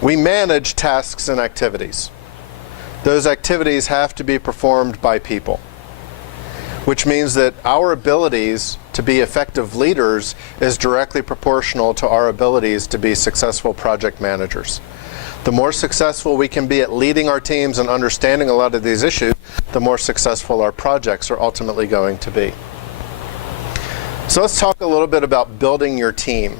We manage tasks and activities. Those activities have to be performed by people, which means that our abilities to be effective leaders is directly proportional to our abilities to be successful project managers. The more successful we can be at leading our teams and understanding a lot of these issues, the more successful our projects are ultimately going to be. So let's talk a little bit about building your team.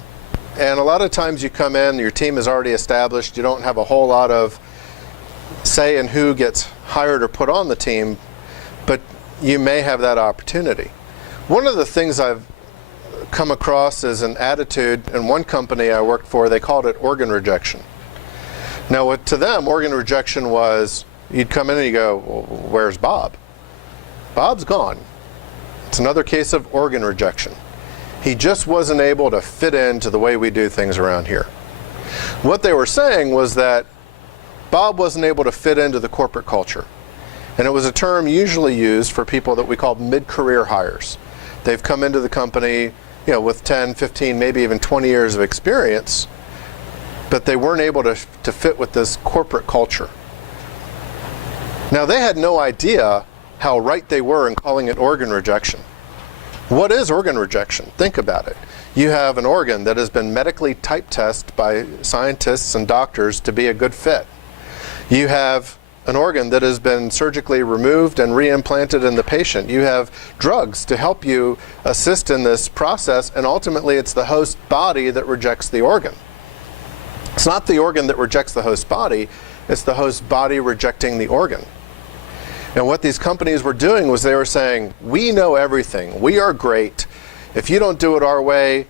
And a lot of times you come in, your team is already established, you don't have a whole lot of say in who gets hired or put on the team, but you may have that opportunity. One of the things I've come across is an attitude in one company I worked for, they called it organ rejection. Now to them, organ rejection was, you'd come in and you go, well, where's Bob? Bob's gone. It's another case of organ rejection. He just wasn't able to fit into the way we do things around here. What they were saying was that Bob wasn't able to fit into the corporate culture. And it was a term usually used for people that we call mid-career hires. They've come into the company, with 10, 15, maybe even 20 years of experience, but they weren't able to fit with this corporate culture. Now, they had no idea how right they were in calling it organ rejection. What is organ rejection? Think about it. You have an organ that has been medically type tested by scientists and doctors to be a good fit. You have an organ that has been surgically removed and reimplanted in the patient. You have drugs to help you assist in this process, and ultimately it's the host body that rejects the organ. It's not the organ that rejects the host body, it's the host body rejecting the organ. And what these companies were doing was they were saying, we know everything, we are great. If you don't do it our way,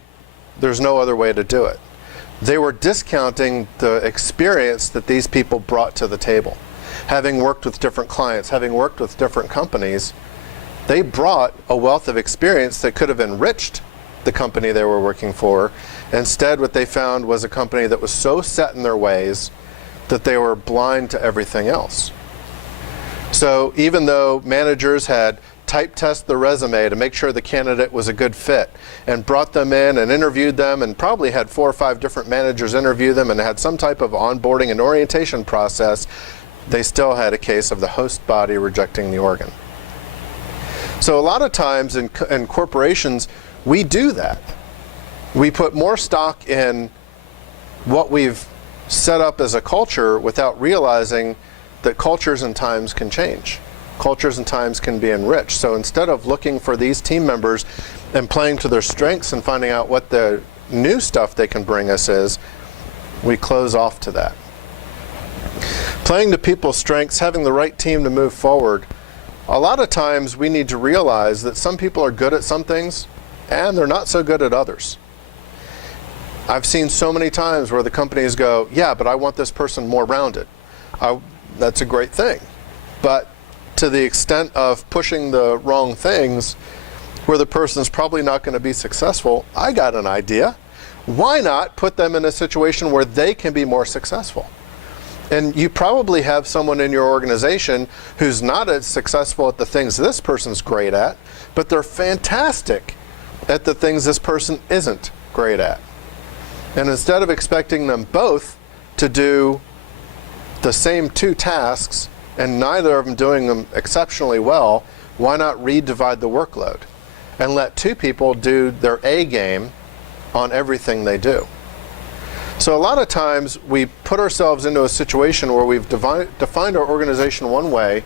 there's no other way to do it. They were discounting the experience that these people brought to the table. Having worked with different clients, having worked with different companies, they brought a wealth of experience that could have enriched the company they were working for. Instead, what they found was a company that was so set in their ways that they were blind to everything else. So even though managers had type test the resume to make sure the candidate was a good fit and brought them in and interviewed them and probably had 4 or 5 different managers interview them and had some type of onboarding and orientation process, they still had a case of the host body rejecting the organ. So a lot of times in corporations, we do that. We put more stock in what we've set up as a culture without realizing that cultures and times can change. Cultures and times can be enriched. So instead of looking for these team members and playing to their strengths and finding out what the new stuff they can bring us is, we close off to that. Playing to people's strengths, having the right team to move forward, a lot of times we need to realize that some people are good at some things and they're not so good at others. I've seen so many times where the companies go, yeah, but I want this person more rounded. That's a great thing. But to the extent of pushing the wrong things where the person's probably not going to be successful, I got an idea. Why not put them in a situation where they can be more successful? And you probably have someone in your organization who's not as successful at the things this person's great at, but they're fantastic at the things this person isn't great at. And instead of expecting them both to do the same 2 tasks and neither of them doing them exceptionally well, why not redivide the workload and let 2 people do their A game on everything they do? So a lot of times we put ourselves into a situation where we've defined our organization one way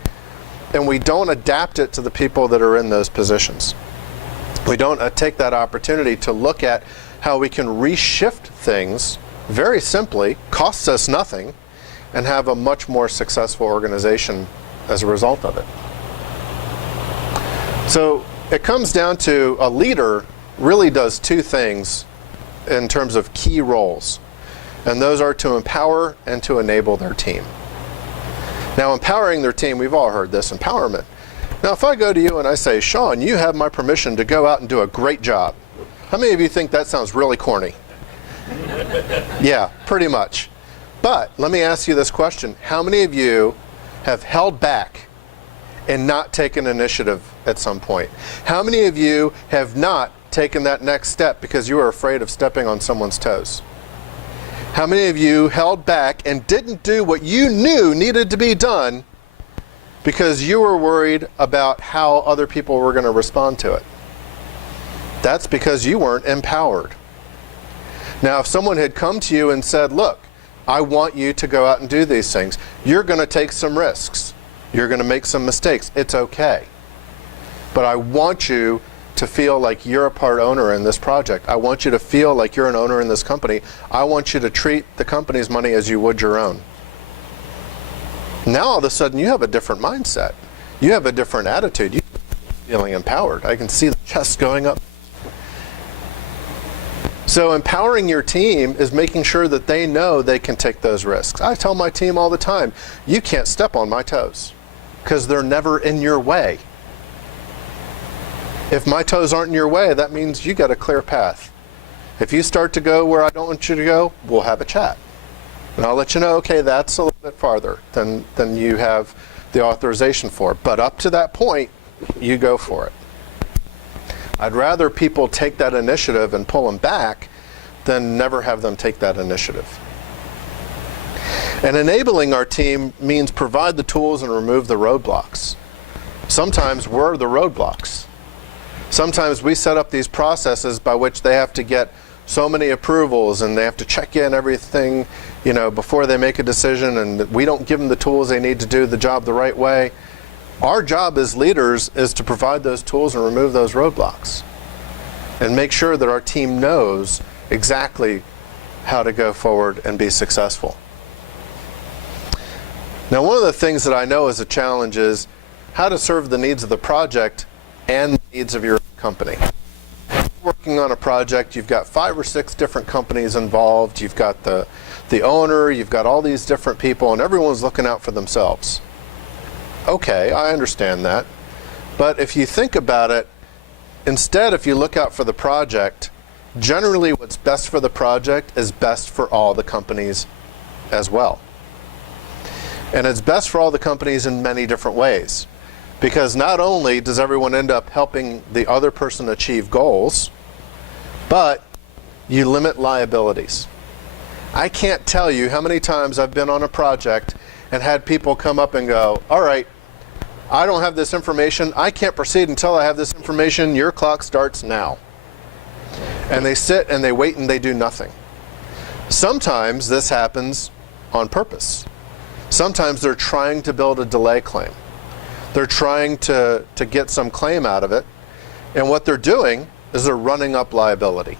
and we don't adapt it to the people that are in those positions. We don't take that opportunity to look at how we can reshift things very simply, costs us nothing, and have a much more successful organization as a result of it. So it comes down to a leader really does 2 things in terms of key roles. And those are to empower and to enable their team. Now, empowering their team, we've all heard this, empowerment. Now, if I go to you and I say, Sean, you have my permission to go out and do a great job. How many of you think that sounds really corny? Yeah, pretty much. But let me ask you this question. How many of you have held back and not taken initiative at some point? How many of you have not taken that next step because you were afraid of stepping on someone's toes? How many of you held back and didn't do what you knew needed to be done because you were worried about how other people were going to respond to it? That's because you weren't empowered. Now, if someone had come to you and said, look, I want you to go out and do these things. You're going to take some risks. You're going to make some mistakes. It's okay. But I want you to feel like you're a part owner in this project. I want you to feel like you're an owner in this company. I want you to treat the company's money as you would your own. Now all of a sudden you have a different mindset. You have a different attitude. You're feeling empowered. I can see the chest going up. So empowering your team is making sure that they know they can take those risks. I tell my team all the time, you can't step on my toes because they're never in your way. If my toes aren't in your way, that means you got a clear path. If you start to go where I don't want you to go, we'll have a chat. And I'll let you know, okay, that's a little bit farther than you have the authorization for. But up to that point, you go for it. I'd rather people take that initiative and pull them back than never have them take that initiative. And enabling our team means provide the tools and remove the roadblocks. Sometimes we're the roadblocks. Sometimes we set up these processes by which they have to get so many approvals and they have to check in everything, before they make a decision, and we don't give them the tools they need to do the job the right way. Our job as leaders is to provide those tools and remove those roadblocks and make sure that our team knows exactly how to go forward and be successful. Now, one of the things that I know is a challenge is how to serve the needs of the project and the needs of your company. Working on a project, you've got 5 or 6 different companies involved, you've got the owner, you've got all these different people, and everyone's looking out for themselves. Okay, I understand that. But if you think about it, instead, if you look out for the project, generally what's best for the project is best for all the companies as well. And it's best for all the companies in many different ways. Because not only does everyone end up helping the other person achieve goals, but you limit liabilities. I can't tell you how many times I've been on a project and had people come up and go, all right, I don't have this information. I can't proceed until I have this information. Your clock starts now. And they sit and they wait and they do nothing. Sometimes this happens on purpose. Sometimes they're trying to build a delay claim. They're trying to get some claim out of it. And what they're doing is they're running up liability.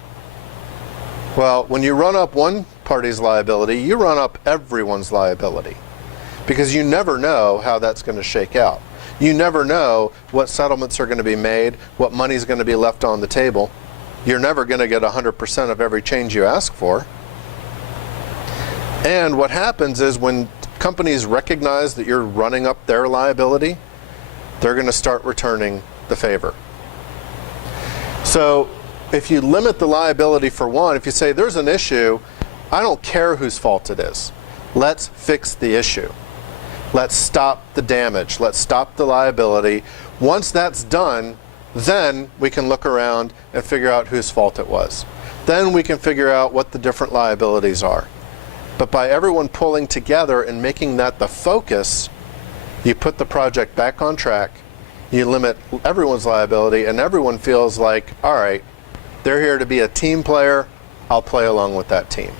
Well, when you run up one party's liability, you run up everyone's liability. Because you never know how that's going to shake out. You never know what settlements are going to be made, what money is going to be left on the table. You're never going to get 100% of every change you ask for. And what happens is when companies recognize that you're running up their liability, they're going to start returning the favor. So if you limit the liability for one, if you say there's an issue, I don't care whose fault it is. Let's fix the issue. Let's stop the damage. Let's stop the liability. Once that's done, then we can look around and figure out whose fault it was. Then we can figure out what the different liabilities are. But by everyone pulling together and making that the focus, you put the project back on track, you limit everyone's liability, and everyone feels like, all right, they're here to be a team player, I'll play along with that team.